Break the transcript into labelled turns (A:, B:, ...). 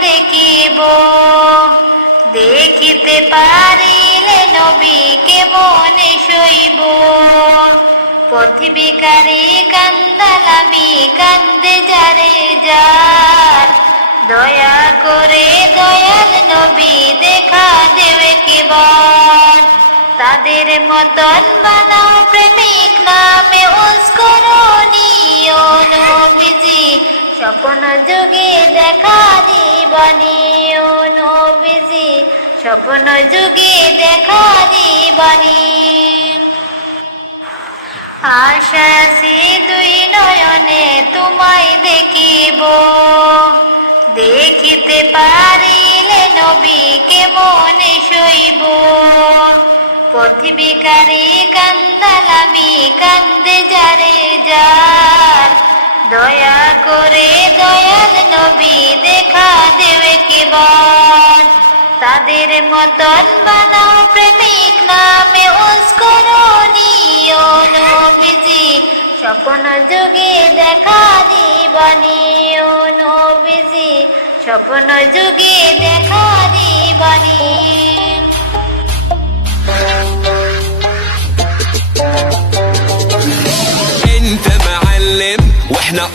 A: দেখিব। দেখিতে পারিলে নবীকে মনে সইব? পথিবিকারী কান্দালামি কান্দে যারে যার। দয়া করে দয়াল নবী দেখা দেবে কেবল তাদের মতন বানাও প্রেমিক নামে উস্করণীয় নবীজি। স্বপ্ন যুগে দেখা নবীজি, স্বপ্ন যুগে দেখা দিবানি আশা দুই নয়নে তোমায় দেখিব। দেখিতে পারিলে নবীকে মনে সইব? পথিবিকারী কান্দালামি কান্দে যারে যার। দয়া করে দয়াল নবী দেখা দেবে কেবল তাদের মতন বানাও প্রেমিক নামে উস্করণীয় নবীজি স্বপ্ন যুগে দেখা দিবানি ও নবীজি স্বপ্ন যুগে দেখা দিবানি
B: انت معلم واحنا